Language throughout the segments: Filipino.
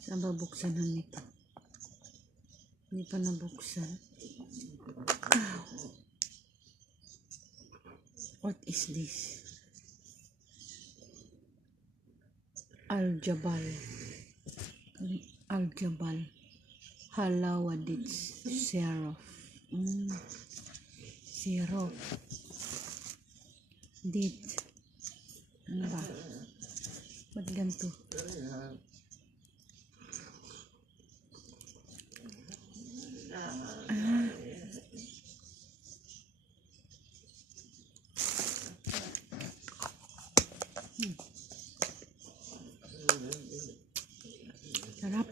Saan ba buksan nito? Hindi pa nabuksan. Wow. What is this? Al-Jabal. Al-Jabal. Halawa dates. Syrup. Syrup. Date. Ano ba? Ba't ganito? Sarap.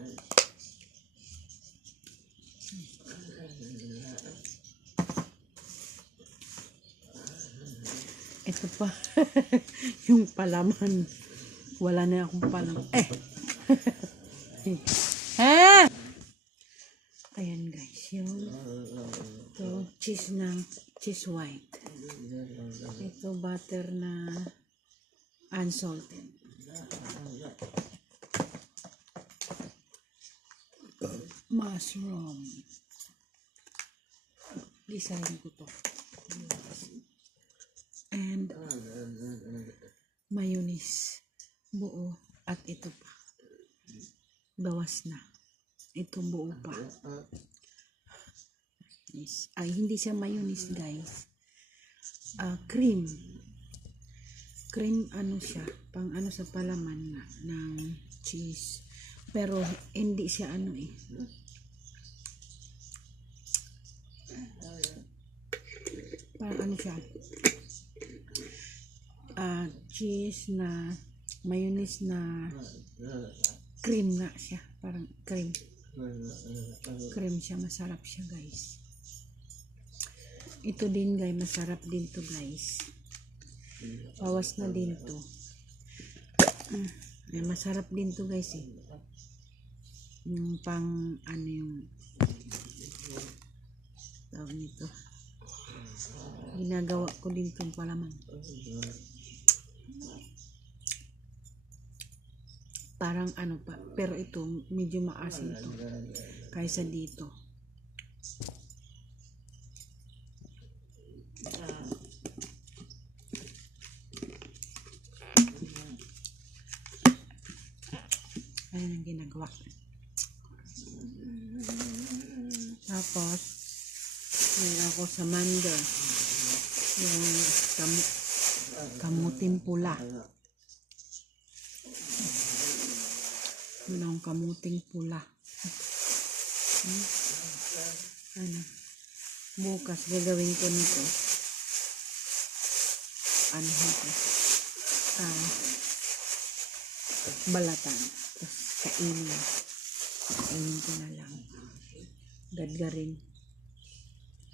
Ito pa. Yung palaman. Wala na akong palaman. Ayan guys. Yung ito, cheese white. Ito butter na unsalted. Mushroom. Design ko to. And mayonnaise. Buo. At ito pa. Bawas na. Ito buo pa. Yes. Ay, hindi siya mayonnaise guys. Cream. Cream ano siya. Pang ano sa palaman na ng cheese. Pero hindi siya ano eh. Parang ano siya. Cheese na mayonnaise na cream na siya. Parang cream. Cream siya. Masarap siya guys. Ito din guys. Masarap din to guys. Bawas na din to. Masarap din to guys eh. Yung pang ano yung tawag nito. Ginagawa ko din itong palaman. Parang ano pa. Pero ito medyo maasin to. Kaysa dito. Ayan ang ginagawa. Tapos, mayroon ako sa manga. Yung kamuting pula. Mayroon akong kamuting pula. Ano? Bukas gagawin ko nito. Ano ito? Balatan. Tapos kainin. Kainin ko na lang. Gadgarin.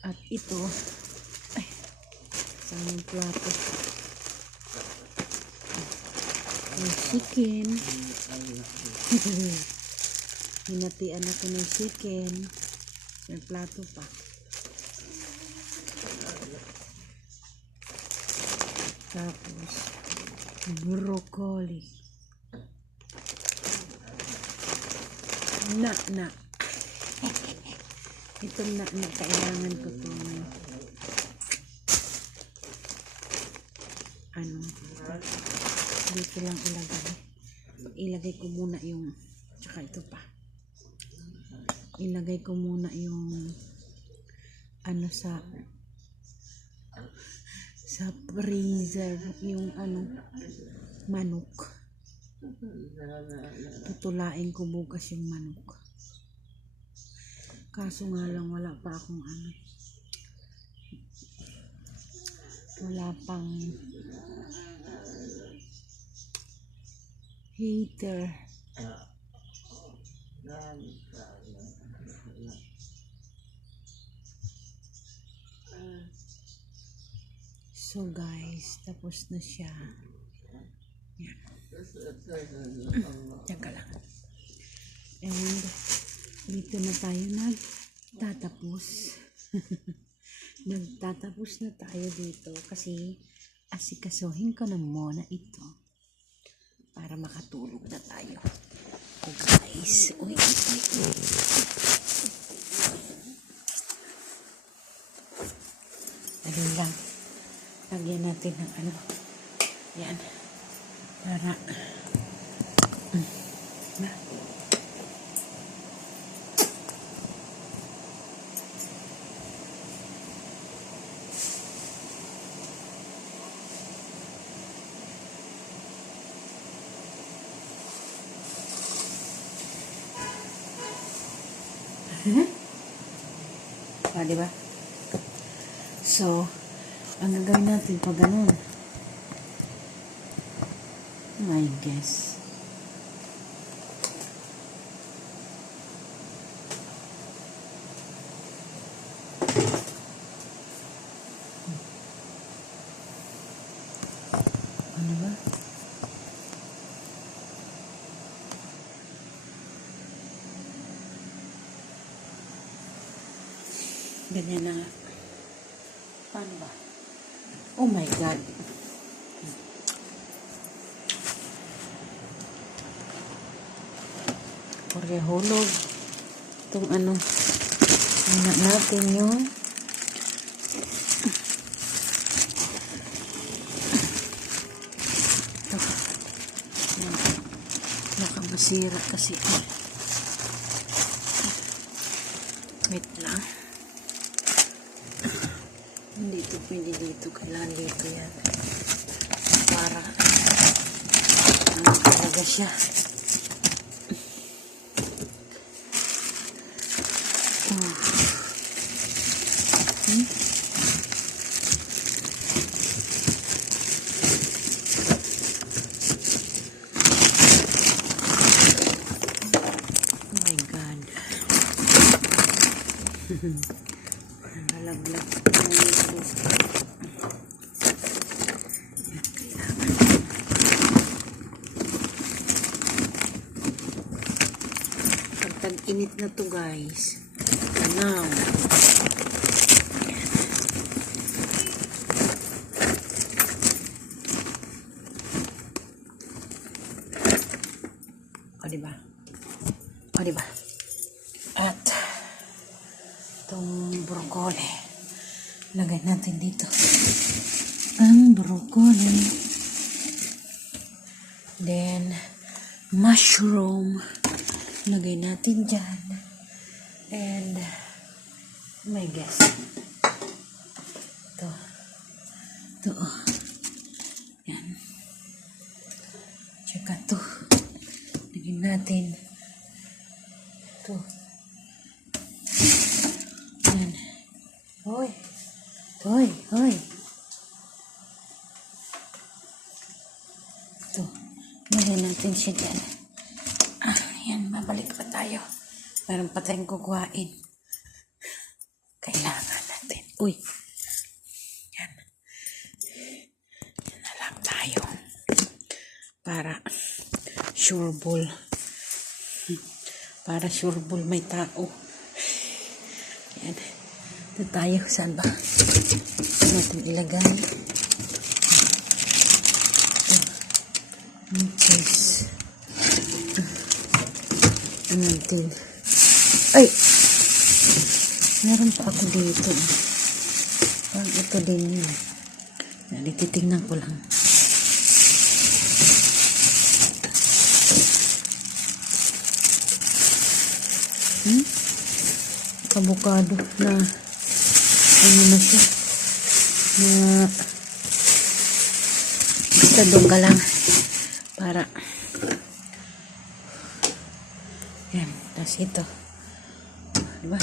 At ito, ay, isang plato. Yung chicken. Hinatian ako ng chicken. May plato pa. Tapos, broccoli. Na. Itong na kailangan ko itong ano dito lang ilagay ko muna yung tsaka ito pa ilagay ko muna yung ano sa freezer yung ano manok. Tutulain ko bukas yung manok. Kaso nga lang wala pa akong ano. Wala pang heater. So guys, tapos na siya. Yan. Teka lang. And dito na tayo nagtatapos. Nagtatapos na tayo dito kasi asikasuhin ko na muna ito para makatulog na tayo. Oh guys, uy. Ayun lang. Lagyan natin ng ano. Yan. Para na. Diba? So, ang gagawin natin pag ganun, I guess, ano ba? Ganyan na nga. Paano ba? Oh my God. Porque hulog. Itong ano. Anak natin yung ito. Baka masira kasi. Wait lang. Hindi ito pwede dito. Kailangan dito yan. Para ano talaga siya. Oh my God. Nalaglag. Tag-init na to guys. Tanaw. O diba? O diba? At itong broccoli. Lagay natin dito. Ang broccoli. Then mushroom. Lagay natin dyan. And, my guess. Ito. Ito, oh. Yan. Tsaka ito. Lagyan natin. Ito. Yan. Hoy. Hoy. Hoy. Ito. Lagyan natin siya dyan. Yan, babalik pa tayo. Meron pa tayong kukuhain. Kailangan natin. Uy. Yan. Yan na lang tayo. Para sure ball. Para sure ball may tao. Yan. Ito tayo. Saan ba? Ito natin ilagay. Ito. Cheese. Natin. Ay! Meron pa ako dito. Parang ito din yun. Titingnan ko lang. Avocado na ano na siya. Na basta doon ka lang. Para yan, tas ito. Diba?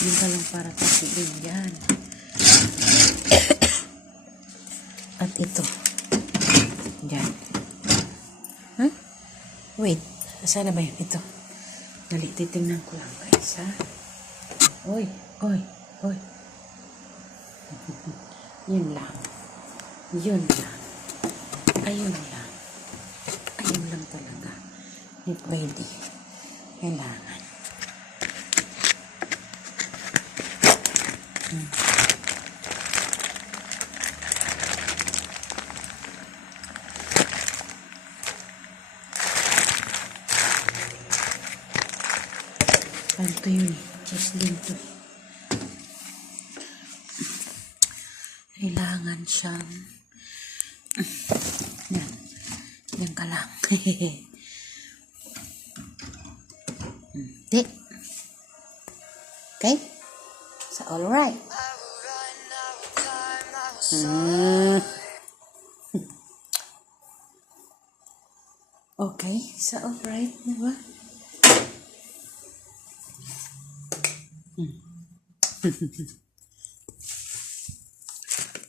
Yun ka lang para tasirin yan. At ito. Yan. Huh? Wait. Saan na ba yun? Ito. Dali, titingnan ko lang guys, ha? Oy, oy, oy. Yun lang. Yun lang. Ayun lang. Ayun lang talaga. Hindi pwede. Kailangan. Ito yun eh. Cheese din to. Kailangan siyang yan. Yan ka lang. Hindi. Okay? So, alright. Okay. So, alright. Diba?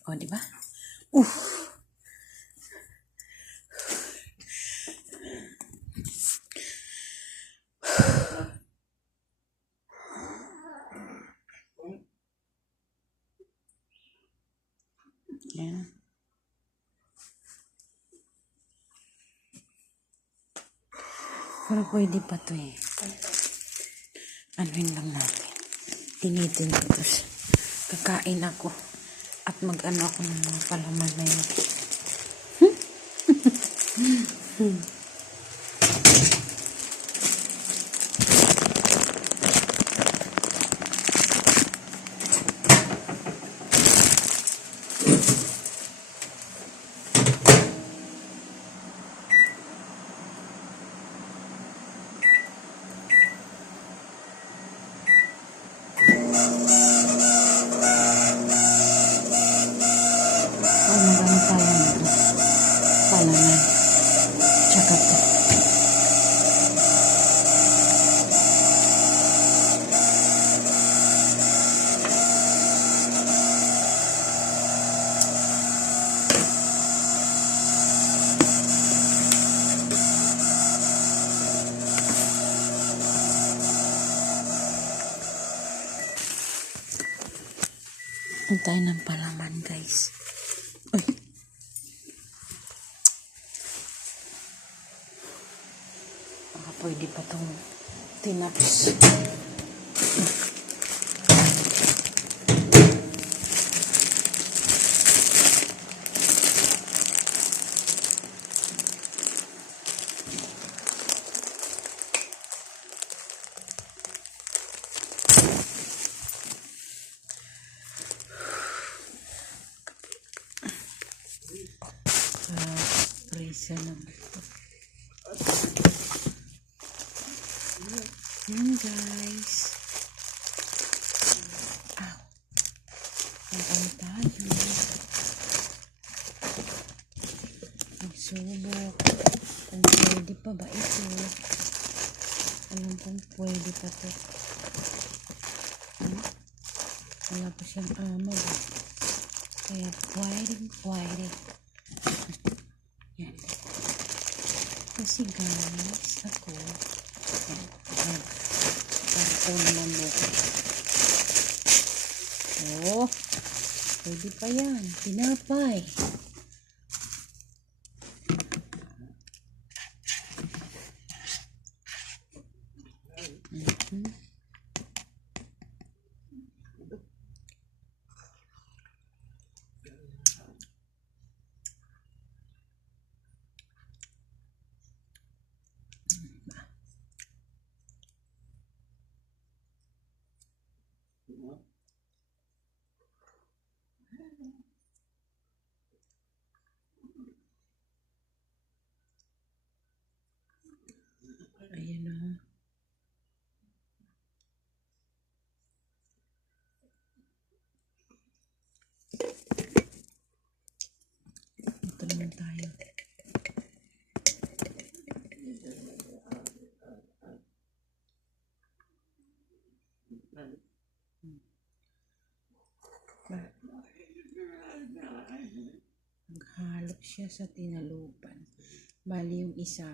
O, diba? Yan. Pero pwede pa to eh. Anuin lang natin. Tinitin ko to. Kakain ako. At mag-ano ako ng mga palaman na yun. Palaman. Tsaka to. Ang tayo ng palaman, guys. Uy. Baka pwede pa itong tinaps. Presa naman ito. Yan, guys. Ow. Ang tayo. Magsubok. Kung pwede pa ba ito? Alam kung pwede pa ito. Wala pa siyang amag. Kaya pwede. Yan. Kasi guys, ako, yan. Para unaman mo ko. Oh, pwede pa yan. Tinapay. Ayan na. Ito naman tayo. Naghalo siya sa tinalupan. Bali yung isa,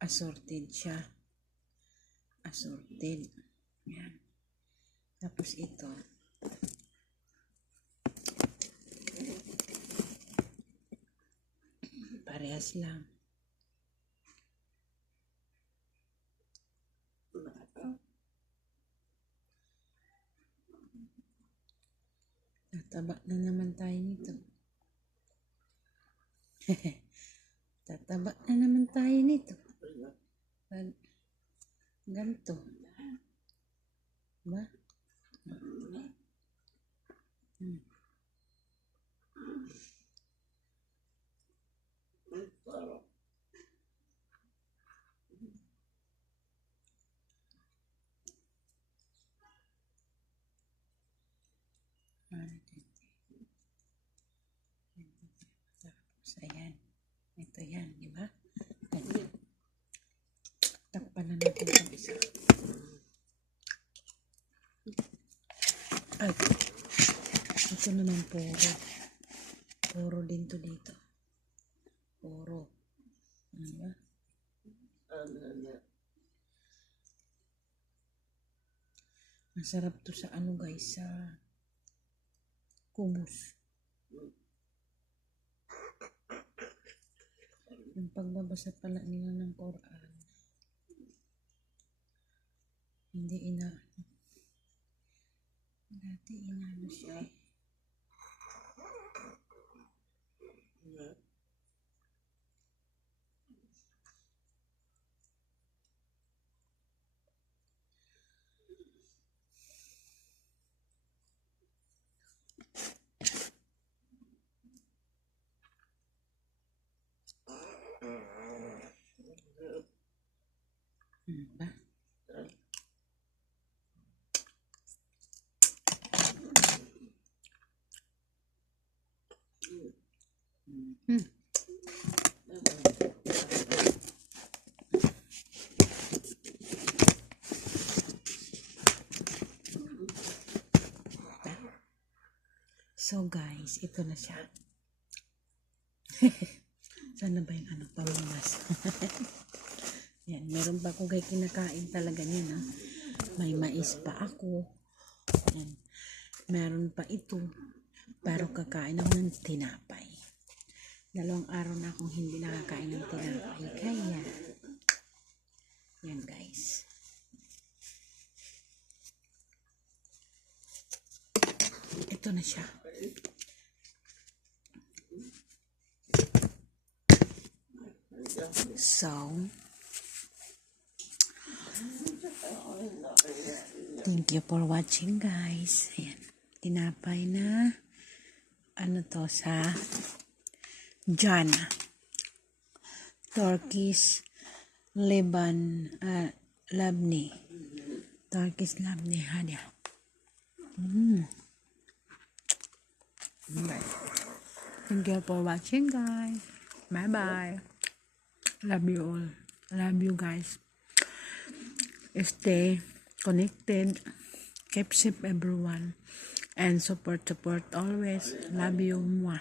assorted siya. Assorted. Yan. Tapos ito. Parehas lang. Tataba na naman tayo nito. Tataba na naman tayo nito. Pag ganito. Diba? Hmm. Tapos, ayan. Ito yan, di ba? Takpan na natin itong isa. Ay, ito naman puro. Puro din to dito. Puro. Diba? Masarap to sa ano guys, sa hummus. Yung pagbabasa pala nila ng Quran, hindi dati inaano siya eh. Ba? Hmm. So guys, ito na siya. Sana ba yung ano, pamimas? Yan, meron pa akong kay kinakain talaga niya na. May mais pa ako. Yan. Meron pa ito. Pero kakain ako ng tinapay. 2 araw na akong hindi nakakain ng tinapay. Kaya, yan guys. Ito na siya. So, thank you for watching guys. Ayan. Tinapay na ano to sa Jana. Turkish Labni. Turkish Labni hadi. Thank you for watching guys. Bye bye. Love you all. Love you guys. Stay connected. Keep safe everyone. And support always. Love you. Mwah.